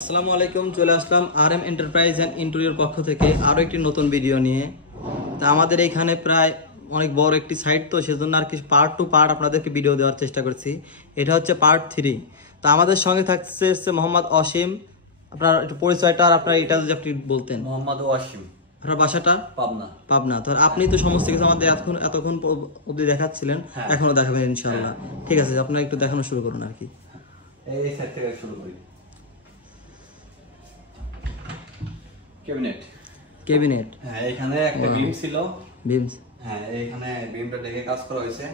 আসসালামু আলাইকুম, চলে আসলাম RM এন্টারপ্রাইজ এন্ড ইন্টেরিয়র পক্ষ থেকে আরো একটি নতুন ভিডিও নিয়ে। তা আমাদের এখানে প্রায় অনেক বড় একটি সাইট, তো সেজন্য আর কি পার্ট টু পার্ট আপনাদেরকে ভিডিও দেওয়ার চেষ্টা করছি। এটা হচ্ছে পার্ট 3। তো আমাদের সঙ্গে থাকছে মোহাম্মদ অসীম। আপনার একটু পরিচয়টা আর আপনার এটা যদি আপনি বলতেন। মোহাম্মদ অসীম, আপনার বাসাটা পাবনা। তো আপনি তো সমস্ত কিছু আমাদের এতক্ষণ অবধি দেখাচ্ছিলেন, এখনো দেখাবেন ইনশাআল্লাহ। ঠিক আছে, আপনারা একটু দেখানো শুরু করুন আর কি। এই সাইড থেকে শুরু করি। ক্যাবিনেট, হ্যাঁ এখানে একটা বিম ছিল, বিমস, হ্যাঁ এইখানে বিমটা দেখে কাজ করা হয়েছে,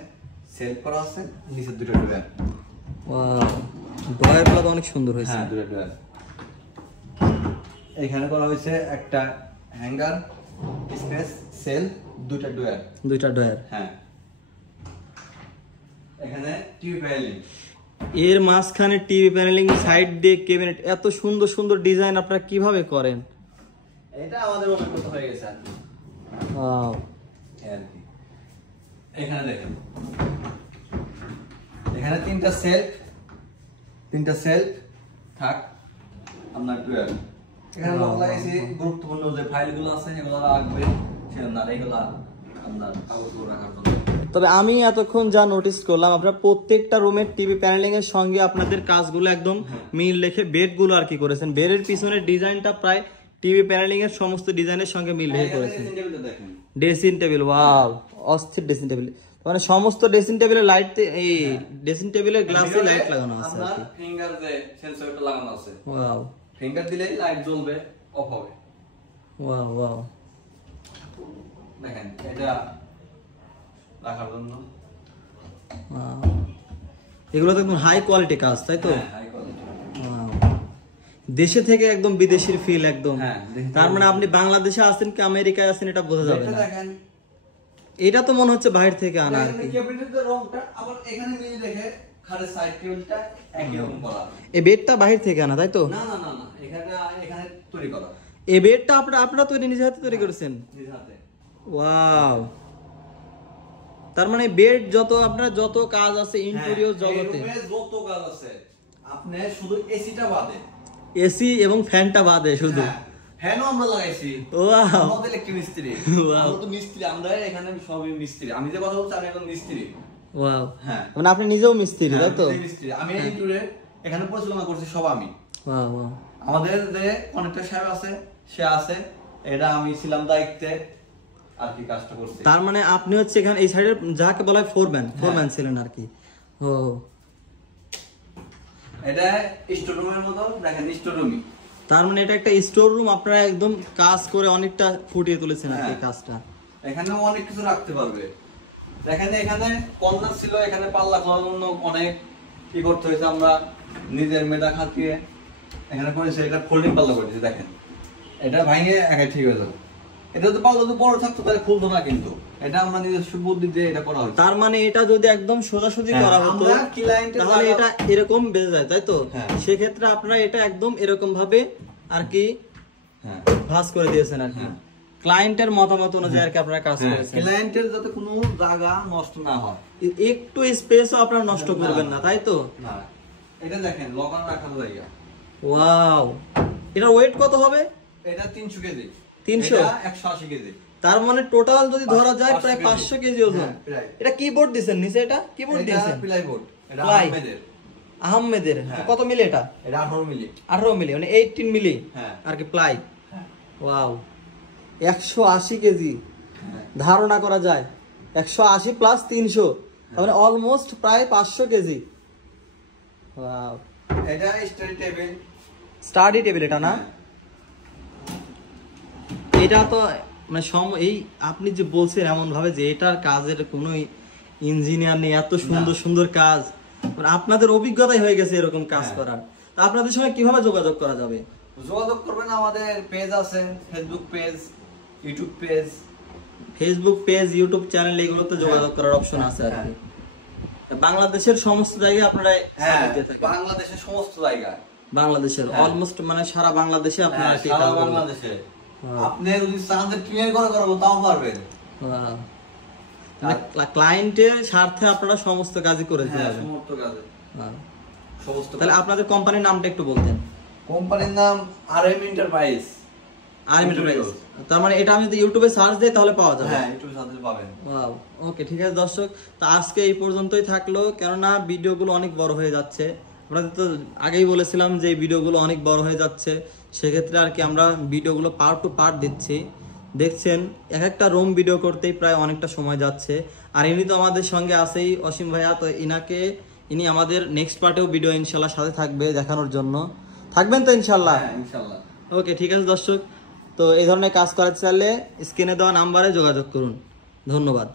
সেলফ করা আছে, নিচে দুটো ড্রয়ার। ওয়াও, ড্রয়ারগুলো তো অনেক সুন্দর হয়েছে। হ্যাঁ দুটো ড্রয়ার। এখানে করা হয়েছে একটা হ্যাঙ্গার, স্পেস, সেল, দুটো ড্রয়ার। হ্যাঁ এখানে টিভি প্যানেলিং, এর মাঝখানে টিভি প্যানেলিং, সাইড দিয়ে ক্যাবিনেট, এত সুন্দর সুন্দর ডিজাইন আপনারা কিভাবে করেন? এটা আমাদের অভিজ্ঞতা হয়ে গেছে আর কি। ওয়াও, এখানে দেখেন, এখানে তিনটা সেলফ থাক, আপনার ড্রয়ার। এখানে লক লাগাইছি, গুরুত্বপূর্ণ যে ফাইলগুলো আছে এগুলো রাখবে, সেজন্য আর এগুলো আপনার কাগজগুলো রাখার জন্য। তবে আমি এতক্ষণ যা নোটিস করলাম, আপনারা প্রত্যেকটা রুমের টিভি প্যানেলিং এর সঙ্গে আপনাদের কাজগুলো একদম মিল রেখে বেডগুলো আর কি করেছেন। বেডের পিছনের ডিজাইনটা প্রায় টিভি প্যানেলিং এর সমস্ত ডিজাইনের সঙ্গে মিল রেখে করেছেন। ড্রেসিং টেবিল, ওয়াও, অস্থির ড্রেসিং টেবিল। মানে সমস্ত ড্রেসিং টেবিলের লাইট, এই ড্রেসিং টেবিলের গ্লাসে লাইট লাগানো আছে আর কি। ফিঙ্গার যে সেন্সরটা লাগানো আছে, ওয়াও, ফিঙ্গার দিলেই লাইট জ্বলবে, অফ হবে। ওয়াও, দেখেন এটা রাখার জন্য। এগুলো তো একদম হাই কোয়ালিটি কাজ, তাই তো? High quality. দেশে থেকে একদম বিদেশির ফিল একদম। তার মানে আপনি বাংলাদেশে আছেন কি আমেরিকায় আছেন এটা বোঝা যাবে না। দেখেন এটা তো মনে হচ্ছে বাইরে থেকে আনা আর কি। ক্যাবিনেটের রংটা আবার এখানে মিল রেখে খাটের সাইড টেবিলটা একই রকম করা। এই বেডটা বাইরে থেকে আনা, তাই তো? না, এখানে তৈরি করা। এই বেডটা আপনারা তৈরি নিজে হাতে তৈরি করেছেন? নিজে হাতে। ওয়াও, তার মানে বেড যত কাজ আছে ইন্টেরিয়র জগতে, যত কাজ আছে, আপনি শুধু এসিটা বাদে, এসি এবং ফ্যানটা বাদে শুধু। ফ্যানও আমরা লাগাইছি। ওয়াও, আমাদের ইলেকট্রিক মিস্ত্রি। আমরা তো মিস্ত্রি, আমরা এখানে সবই মিস্ত্রি। আমি যে কথা বলছি আমি একজন মিস্ত্রি। ওয়াও, হ্যাঁ মানে আপনি নিজেও মিস্ত্রি, তাই তো? মিস্ত্রি। আমি এই টুরে এখানে পরিচালনা করছি সব আমি। ওয়াও, আমাদের যে কন্ট্রাক্টর সাহেব আছে, সে আছে, এটা আমি ছিলাম দায়িত্বে আর কি কাজটা করছি। তার মানে আপনি হচ্ছে এখানে এই সাইডের যাকে বলা হয় ফোরম্যান ছিলেন আর কি। ও, এটা স্টোর রুমের মতো, দেখেন স্টোর রুমই। তার মানে এটা একটা স্টোর রুম, আপনারা একদম কাজ করে অনেকটা ফুটিয়ে তুলেছেন আর কি কাজটা। এখানে অনেক কিছু রাখতে পারবে। দেখেন এখানে কর্নার ছিল, এখানে পাল্লা খোলার জন্য অনেক কি করতে হয়েছে, আমরা নিজের মেধা খাটিয়ে এখানে করেছি। এটা ফোল্ডিং পাল্লা করেছি, দেখেন এটা ভাঙে একাই ঠিক হয়ে যাবে। এটা তো পাল্লা যদি বড় থাকতো তাহলে খুলতো না, কিন্তু এটা আমরা নিজস্ব বুদ্ধি দিয়ে এটা করা হয়েছে। তার মানে এটা যদি একদম সোজাসুজি করা হতো তাহলে এটা এরকম বেঁচে যায়, তাই তো? সেক্ষেত্রে আপনারা এটা একদম এরকম ভাবে আর কি ভাঁজ করে দিয়েছেন আর কি। ক্লায়েন্টের মতামত অনুযায়ী আর কি আপনারা কাজ করেছেন। ক্লায়েন্টের যাতে কোনো জায়গা নষ্ট না হয়, একটু স্পেসও আপনারা নষ্ট করবেন না, তাই তো? না, এটা দেখেন লকার রাখার জায়গা। ওয়াও, এটার ওয়েট কত হবে? এটা 300 কেজি। 300? 180 কেজি। তার মানে টোটাল যদি ধরা যায় প্রায় 500 কেজি ওজন। এটা কিবোর্ড দিবেন নিচে, এটা কিবোর্ড দিয়েছেন? প্লাইবোর্ড। এটা আহমেদের। কত মিলি এটা? এটা 18 মিলি। 18 মিলি মানে 18 মিলি আর কি প্লাই। ওয়াও, 180 কেজি ধারণা করা যায়। 180 প্লাস 300 মানে অলমোস্ট প্রায় 500 কেজি। ওয়াও, এটা স্টাডি টেবিল এটা না? এটা তো মানে এই আপনি যে বলছেন এমন ভাবে যে এটার কাজের কোনো ইঞ্জিনিয়ার নেই, এত সুন্দর সুন্দর কাজ, মানে আপনাদের অভিজ্ঞতাই হয়ে গেছে এরকম কাজ করার। তা আপনাদের সঙ্গে কিভাবে যোগাযোগ করা যাবে? যোগাযোগ করবেন, আমাদের পেজ আছে, Facebook page, YouTube page. Facebook page, YouTube channel, এগুলোতে যোগাযোগ করার অপশন আছে আর কি। বাংলাদেশের সমস্ত জায়গায় আপনারা বাংলাদেশের সমস্ত জায়গায়, বাংলাদেশের অলমোস্ট মানে সারা বাংলাদেশে আপনারা সারা বাংলাদেশে আপনি যদি চান যে ক্লিয়ার করে করবো তাও পারবেন। ক্লায়েন্টের স্বার্থে আপনারা সমস্ত কাজই করে দিতে পারবেন। সমস্ত কাজে। তাহলে আপনাদের কোম্পানির নামটা একটু বলতেন। কোম্পানির নাম RM এন্টারপ্রাইজ। তার মানে এটা আমি যদি ইউটিউবে সার্চ দিই তাহলে পাওয়া যাবে? হ্যাঁ, ইউটিউবে সার্চ দিলে পাবেন। ওয়াও, ওকে, ঠিক আছে দর্শক, তো আজকে এই পর্যন্তই থাকলো, কেননা ভিডিওগুলো অনেক বড় হয়ে যাচ্ছে। আপনাদের তো আগেই বলেছিলাম যে এই ভিডিওগুলো অনেক বড় হয়ে যাচ্ছে, সেক্ষেত্রে আর কি আমরা ভিডিওগুলো পার্ট টু পার্ট দিচ্ছি। দেখছেন এক একটা রুম ভিডিও করতেই প্রায় অনেকটা সময় যাচ্ছে। আর ইনি তো আমাদের সঙ্গে আছেই অসীম ভাইয়া, তো ইনি আমাদের নেক্সট পার্টেও ভিডিও ইনশাল্লাহ সাথে থাকবে দেখানোর জন্য। থাকবেন তো ইনশাল্লাহ? হ্যাঁ, ইনশাআল্লাহ। ওকে, ঠিক আছে দর্শক, তো এই ধরনের কাজ করাতে চাইলে স্ক্রিনে দেওয়া নাম্বারে যোগাযোগ করুন। ধন্যবাদ।